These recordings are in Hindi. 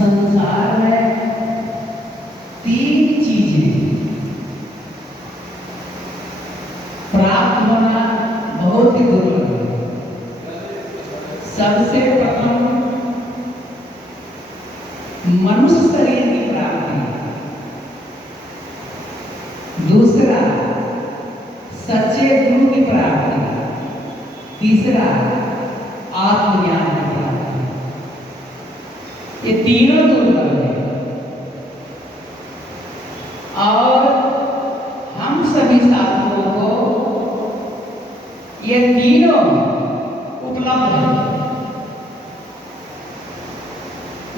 संसार में तीन चीजें प्राप्त होना बहुत ही दुर्लभ है। सबसे प्रथम मनुष्य शरीर की प्राप्ति, दूसरा सच्चे गुरु की प्राप्ति, तीसरा आत्मज्ञान की प्राप्ति। ये तीनों दुर्लभ है और हम सभी साधकों को ये तीनों उपलब्ध है।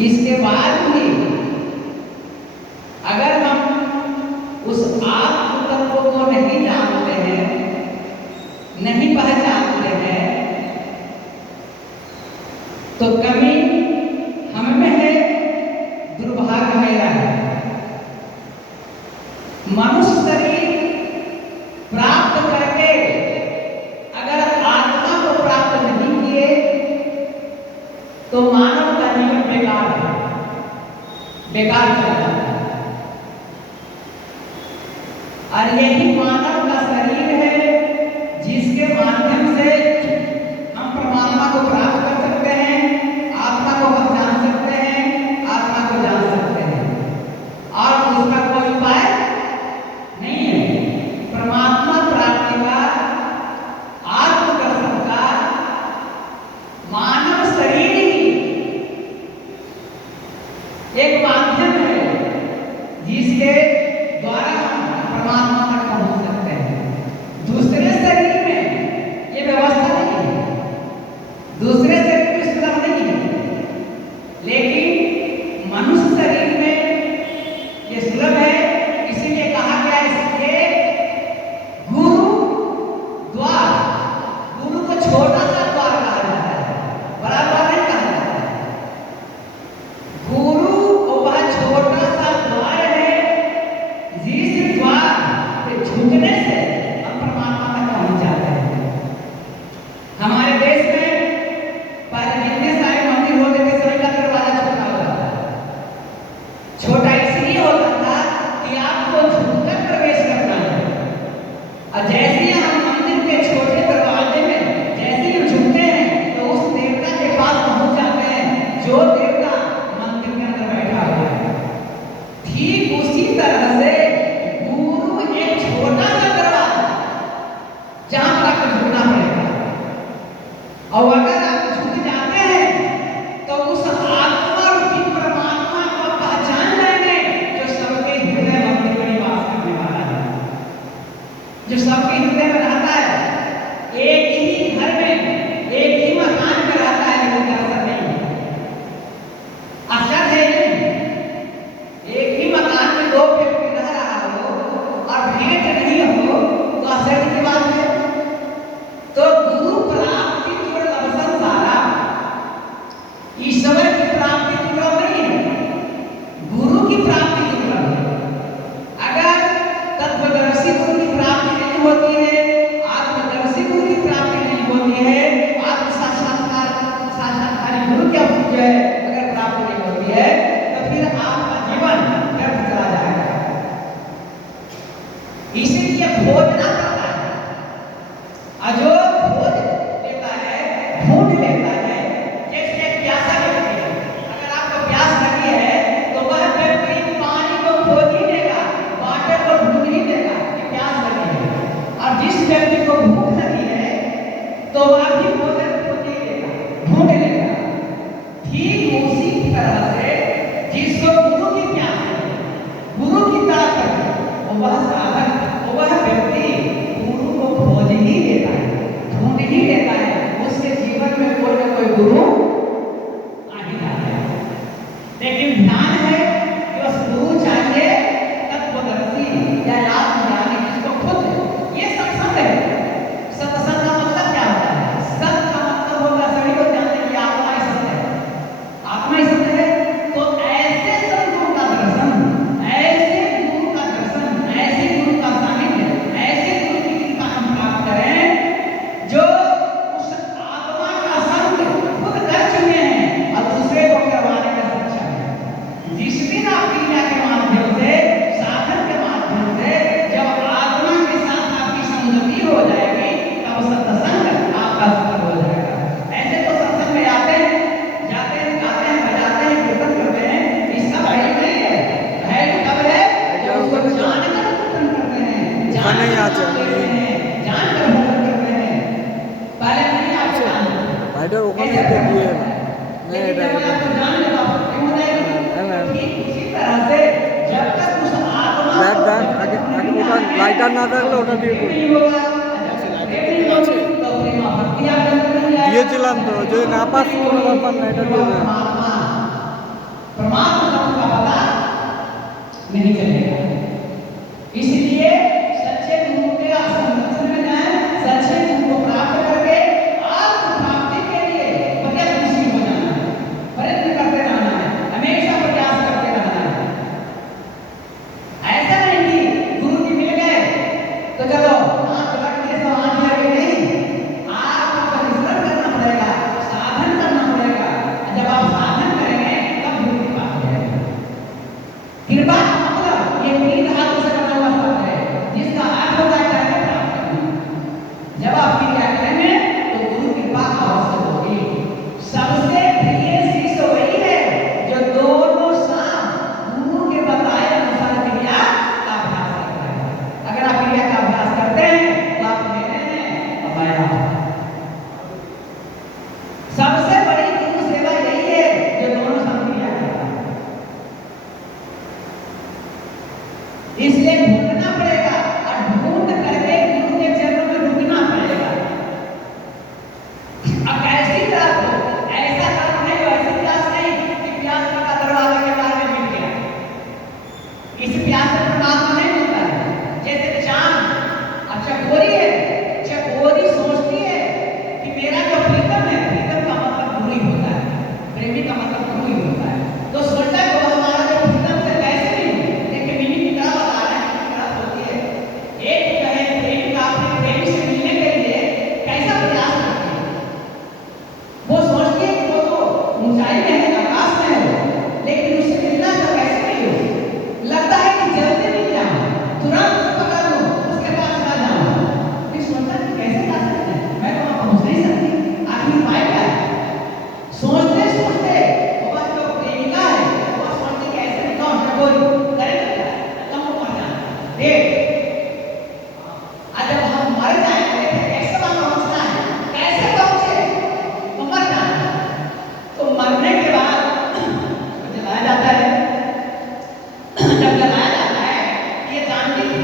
इसके बाद भी अगर हम उस आत्म तत्व को नहीं जानते हैं, नहीं पहचानते हैं, तो कभी हम में है दुर्भाग्य मेरा है। मनुष्य शरीर प्राप्त करके अगर आत्मा को प्राप्त नहीं किए तो मानव का जीवन बेकार है, बेकार चला जाता है। और यही मानव का शरीर है जिसके माध्यम से हम परमात्मा को प्राप्त कर सकते हैं, आत्मा को हम जान सकते हैं, आत्मा को जान सकते हैं। और दूसरा कोई उपाय नहीं है। परमात्मा प्राप्ति का, आत्मदर्शन का मानव शरीर ही एक माध्यम है जिसके द्वारा हम परमात्मा तक पहुंच सकते हैं। दूसरे शरीर में ये व्यवस्था नहीं है, दूसरे शरीर में सुलभ नहीं है, लेकिन मनुष्य शरीर में ये सुलभ है। इसीलिए कहा गया इसके गुरु द्वार, गुरु को छोटा सा द्वार कहा जाता है, बड़ा द्वार नहीं कहा जाता है। गुरु वह छोटा सा द्वार है जिस द्वार पे झुकने से हम परमात्मा तक पहुंच जाते हैं। हमारे देश में पहले जितने सारे मंदिर होते थे सभी का दरवाजा छोटा होता था। छोटा इसलिए होता था कि आपको झुककर प्रवेश करना है। और जैसे ही हम मंदिर के छोटे दरवाजे में जैसे ही झुकते हैं तो उस देवता के पास पहुंच जाते हैं जो देवता मंदिर के अंदर बैठा हुआ है। ठीक उसी तरह से गुरु एक छोटा सा दरवाजा जहां पर आपको झुकना पड़ेगा, और अगर आप झुक जाते हैं तो उस आत्मा रूपी परमात्मा को पहचान जाएंगे जो सबके हृदय मंदिर में निवास करने वाला है, जो सबके हृदय में रहता है। एक ही घर में, एक ही मकान में रहता है, लेकिन दर्शन नहीं है। आश्चर्य है नहीं? एक ही मकान में दो व्यक्ति रह रहा हो और भेंट नहीं हो तो आश्चर्य की बात है। तो गुरु प्राप्ति दुर्लभ संसारा, ईश्वर की प्राप्ति दुर्लभ नहीं है, गुरु की प्राप्ति दुर्लभ है। अगर तत्वदर्शी गुरु की प्राप्ति नहीं होती है, आत्मदर्शी गुरु की प्राप्ति नहीं होती है, आत्म साक्षात्कार गुरु क्या पूज्य है, अगर प्राप्ति नहीं होती है तो फिर आपका जीवन व्यर्थ चला जाएगा। इसीलिए खोजना पड़ता है, और जो खोज लेता है, ढूंढ लेता है। जैसे एक प्यासा व्यक्ति है, अगर आपको प्यास लगी है तो वह व्यक्ति पानी को खोज ही लेगा, वाटर को ढूंढ ही लेगा कि प्यास लगी है। और जिस व्यक्ति को भूख लगी है तो वह भी भोजन खोज ही लेगा, ढूंढ लेगा। ठीक उसी तरह से जिसको गुरु की प्यास है, गुरु की तलाश है, वह साधक, वह व्यक्ति गुरु को खोज ही लेता है, ढूंढ ही लेता है। उसके जीवन में कोई ना कोई गुरु आ ही जाता है। लेकिन ध्यान है कि उस गुरु चाहिए तत्वदर्शी या आत्मज्ञानी, जिसको खुद ये सत्संग है। सत्संग का मतलब क्या होता है? सत्य का मतलब होता है, सभी को जानते हैं कि आत्मा ही सत्य है, आत्मा ही सत्य है। तो ऐसे सद्गुरु का दर्शन, ऐसे गुरु का दर्शन, ऐसे गुरु का सानिध्य, ऐसे गुरु की कृपा हम प्राप्त करें जो उस आत्मा का संग खुद कर चुके हैं और दूसरे को करवाने में सक्षम है। লাইটার না থাকলে ওটা দিয়ে করি। দিয়েছিলাম তো, যদি না পাস কোনো ব্যাপার না, এটা দিয়ে দেবে। परमात्मा का पता नहीं चलेगा। इसलिए सच्चे गुरु के संरक्षण में जाए, सच्चे गुरु को प्राप्त करके आत्म प्राप्ति के लिए प्रयत्नशील हो जाना है, प्रयत्न करते रहना है, हमेशा प्रयास करते रहना है। ऐसा नहीं कि गुरु जी मिल गए तो चलो आंख रख के तो आंख लगे, नहीं, आपको परिश्रम करना पड़ेगा, साधन करना पड़ेगा। जब आप साधन करेंगे तब गुरु की बात है। कृपा का मतलब ये तीन हाथ से बना हुआ शब्द है, जिसका अर्थ होता है कार्य प्राप्त करना। जब आप क्रिया करेंगे तो गुरु कृपा अवश्य होगी। सबसे प्रिय शिष्य वही है जो दोनों साथ गुरु के बताए अनुसार क्रिया का अभ्यास करता है। अगर आप क्रिया का अभ्यास करते हैं तो आप मेरे हैं बताया। सबसे बड़ी गुरु सेवा यही है जो दोनों साथ क्रिया करता है। इसलिए ढूंढना पड़ेगा और ढूंढ करके गुरु के चरणों में रुकना पड़ेगा। अब कैसी तरह ऐसा कर्म नहीं, वैसी प्यास नहीं कि प्यास का दरवाजा के बाहर में मिल गया। इस प्यास से परमात्मा नहीं मिलता है। जैसे चांद अब चकोरी है, चकोरी सोचती है कि मेरा जो प्रीतम है, प्रीतम का मतलब गुरु ही होता है, प्रेमी का मतलब गुरु ही होता है। तो सोचा कि हमारा जो प्रीतम से कैसे नहीं, लेकिन मिनी की तरह बता रहे हैं कि तरह होती है। एक कहे प्रेम का अपने प्रेमी से मिलने के लिए कैसा प्रयास करती है। वो सोचती है कि वो तो ऊंचाई में है, आकाश में है, लेकिन उससे मिलना तो कैसे नहीं हो। लगता है कि जल्दी मिल जाऊं, तुरंत पकड़ लूं, उसके पास ना जाऊं। फिर सोचता है कि कैसे जा सकते हैं, मैं तो वहां पहुंच नहीं सकती, आखिर उपाय क्या है। सोचते सोचते वो बस जो प्रेमिका है वो सोचती कि ऐसे निकाल चकोरी करेगा क्या, तुम को मर जाना देख। आज जब हम मर जाएंगे तो कैसे वहां पहुंचना है, कैसे पहुंचे, तो मर जाना है। तो मरने के बाद जलाया जाता है। जब जलाया जाता है, ये जानती थी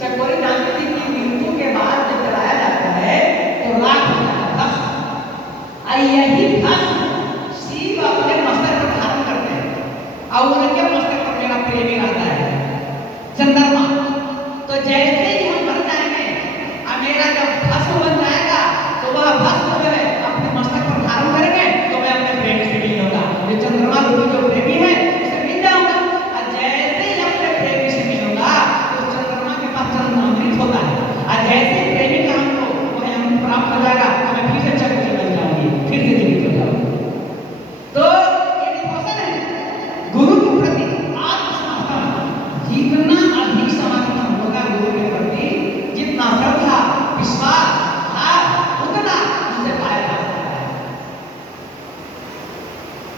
चकोरी, जानती थी कि मृत्यु के बाद जब जलाया जाता है तो राख हो जाता है, भस्म। और यही भस्म शिव अपने मस्तक पर धारण करते हैं और उनके मस्तक पर मेरा प्रेमी रहता है चंद्रमा। तो जैसे ही हम मर जाएंगे और मेरा जब भस्म बन जाएगा तो वह भस्म जो है अपने मस्तक पर धारण करेंगे तो मैं अपने प्रेमी से मिल लूंगा। ये चंद्रमा रूपी जो प्रेमी है उससे मिल जाऊंगा। और जैसे ही अपने प्रेमी से मिलूंगा तो चंद्रमा के पास चंद्रामृत होता है, और जैसे ही प्रेमी का हमको वह अमृत प्राप्त हो जाएगा तो मैं फिर से चक्कर बन जाऊंगी, फिर से जीवित हो जाऊंगी। तो ये डिवोशन है गुरु के प्रति आत्मसमर्पण। जितना अधिक समर्पण होगा गुरु के प्रति, जितना श्रद्धा विश्वास भाव, उतना उसे पाया जा सकता है।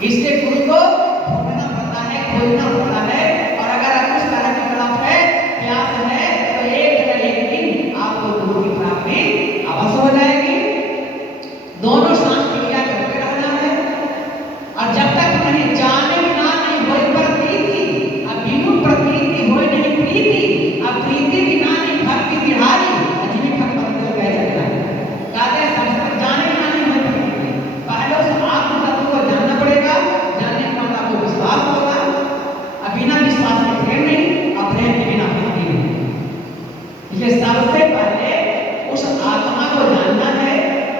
इसलिए गुरु को ढूंढना पड़ता है, खोजना पड़ता है। और अगर उस तरह की तड़प है, प्यास है, तो एक न एक दिन आपको गुरु की प्राप्ति अवश्य हो जाएगी। दोनों साथ क्रिया करते रहना है। और जब तक नहीं जाने बिना नहीं होई प्रतीति, अब बिनु प्रतीति होई नहीं प्रीति, अब प्रीति बिना नहीं भक्ति बिहारी, अजीब भक्त बंदर कह सकता है। कहते हैं सबसे जाने बिना नहीं होई प्रतीति। पहले उस आत्म तत्व को जानना पड़ेगा, जानने के बाद आपको विश्वास होगा। अब बिना विश्वास के प्रेम नहीं, और प्रेम के बिना भक्ति नहीं। इसलिए सबसे पहले उस आत्मा को जानना है,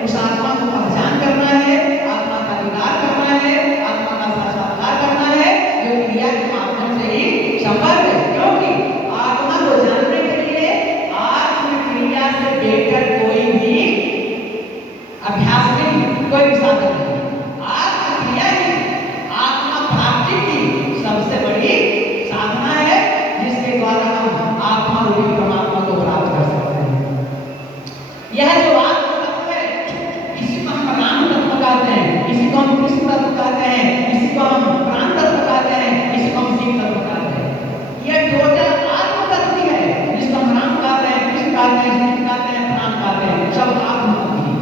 उस आत्मा को पहचान करना है, आत्मा का विकार करना है, आत्मा का साक्षात्कार करना है, जो क्रिया के माध्यम से ही संभव है। क्योंकि आत्मा को जानने के लिए आत्म क्रिया से बेहतर कोई भी अभ्यास नहीं, कोई भी साधन नहीं। आत्म क्रिया ही आत्मा प्राप्ति की सबसे बड़ी साधना है, जिसके द्वारा हम आत्मा रूपी परमात्मा को प्राप्त कर सकते हैं। यह जो आत्म तत्व है, इसी को हम राम तत्व कहते हैं, इसी को हम कृष्ण तत्व कहते हैं, इसी को हम प्राण तत्व कहते हैं, इसी को हम शिव तत्व कहते हैं। यह टोटल आत्म तत्व ही है, जिसको हम राम कहते हैं, कृष्ण कहते हैं, शिव कहते हैं, प्राण कहते हैं, सब आत्म तत्व ही है।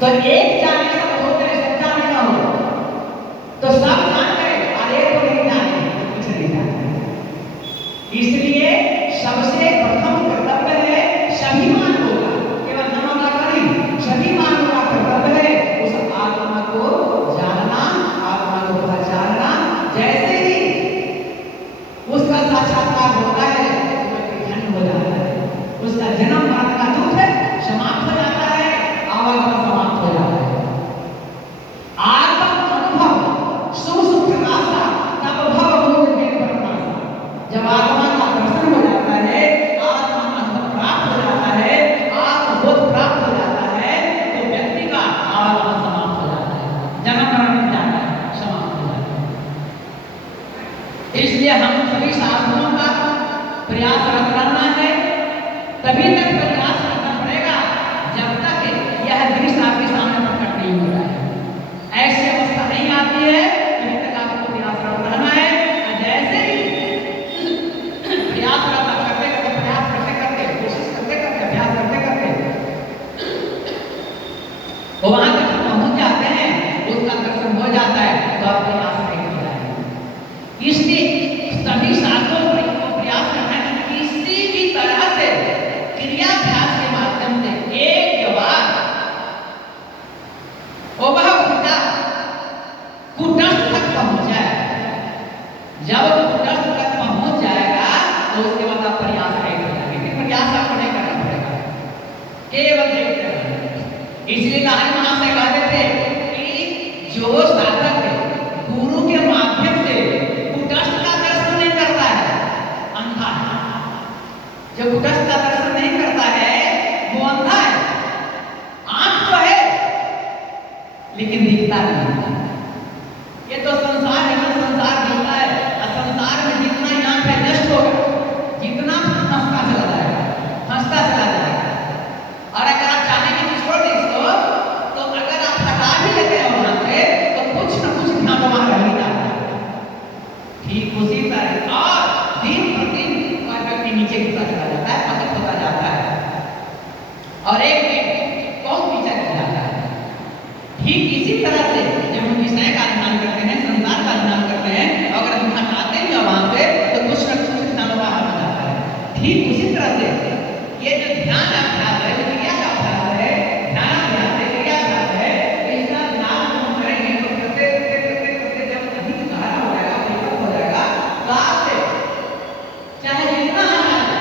तो एक जाने सब हो गए, सब जाने ना हो तो सब जान गए और एक को नहीं जाने, कुछ नहीं जाने। इसलिए प्रयासरत रहना है। तभी तक प्रयास करना पड़ेगा जब तक यह दृश्य आपके सामने प्रकट नहीं होता है। ऐसी अवस्था नहीं आती है तभी तक आपको प्रयासरत रहना है। और जैसे ही प्रयासरत करते करते, प्रयास करते करते, कोशिश करते करते, अभ्यास करते करते वो वहां तक पहुंच जाते हैं, उसका दर्शन हो जाता है, तो आप प्रयास नहीं हो जाएंगे। इसलिए सभी शास्त्रों को प्रयास करना है कि किसी भी तरह से क्रियाभ्यास के माध्यम से एक बार वो वह ऊर्जा कुटस्थ तक पहुंच जाए। जब कुटस्थ तक पहुंच जाएगा तो उसके बाद आप प्रयास नहीं कर पाएंगे। प्रयास आपको नहीं करना पड़ेगा, केवल देखते रहना। इसलिए लाहिरी महाशय कहते थे कि जो साधक गुरु के माध्यम से कुटस्थ का दर्शन नहीं करता है, अंधा है। जो कुटस्थ का दर्शन नहीं करता है वो अंधा है। आंख तो है लेकिन दिखता नहीं। ये तो संसार है ना, संसार दिखता है और संसार में जितना यहाँ पे नष्ट होगा, जितना हंसता चला जाएगा, हंसता चला जाएगा। और अगर आप चाहेंगे कि छोड़ दें इसको, तो अगर आप हटा भी लेते हैं वहां से तो कुछ न कुछ ध्यान वहां रह ही जाता है। ठीक उसी तरह और दिन प्रतिदिन व्यक्ति नीचे गिरता चला जाता है, पतित होता जाता है और एक दिन कौन पीछा किया जाता है। ठीक इसी तरह से जब हम विषय का ध्यान करते हैं, संसार का ध्यान करते हैं, अगर हम हटाते हैं वहां से तो कुछ न कुछ ध्यान बाहर हो जाता है। ठीक उसी तरह से ये जो ध्यान अभ्यास है, क्रिया का अभ्यास है, ध्यान अभ्यास है, क्रिया अभ्यास है, इसका ध्यान हम करेंगे तो करते करते करते करते जब अधिक गहरा हो जाएगा, परिपक्व हो जाएगा, तो आपसे चाहे जितना हटा ले,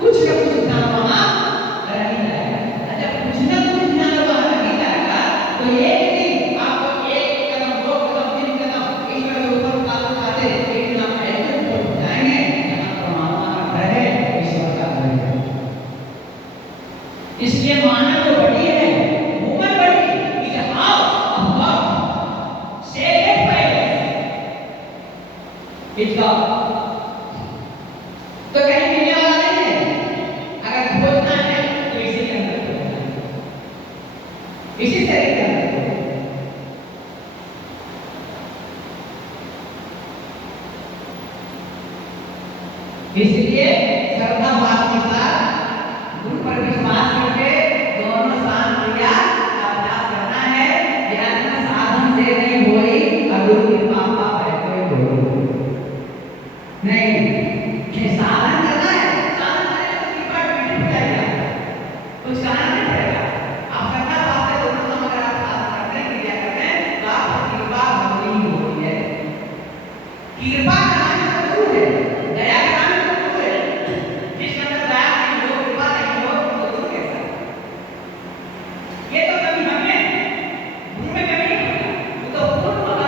कुछ न कुछ ध्यान वहां रह ही जाएगा। जब कुछ न कुछ ध्यान वहां रह ही जाएगा तो एक दिन आपको एक कदम, दो कदम, तीन कदम इस तरह ऊपर उठाते एक दिन आप ऐसे ऊपर जाएंगे जहां परमात्मा का घर है, ईश्वर का घर है। इसलिए मानव जो बड़ी है, वुमन बड़ी is house of God, sacred place is God. तो कहीं मिलने वाला नहीं है। अगर खोजना है तो इसी के अंदर खोजना है, इसी शरीर के अंदर खोजना है। इसलिए श्रद्धा भाव के साथ गुरु पर विश्वास करके दोनों शांत क्रिया का अभ्यास करना है। ध्यान साधन से नहीं होई और गुरु की कृपा है कोई बोलो नहीं। ये साधन करना है, साधन करेंगे तो कृपा पीछे हो जाएगा, कुछ करना नहीं पड़ेगा। आप श्रद्धा भाव से दोनों काम अगर आप साधन करते हैं, क्रिया करते हैं तो आपको कृपा होती ही होती है। कृपा कराने का गुरु है, दया कराने का गुरु है। जिसके अंदर दया नहीं हो, कृपा नहीं हो, तो गुरु कैसा? ये तो कभी हमें गुरु में कभी नहीं होगा, वो तो पूर्ण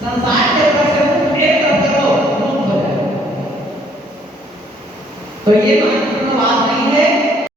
संसार के ऊपर से मुक्त एक तरफ करो, मुक्त हो जाए। तो ये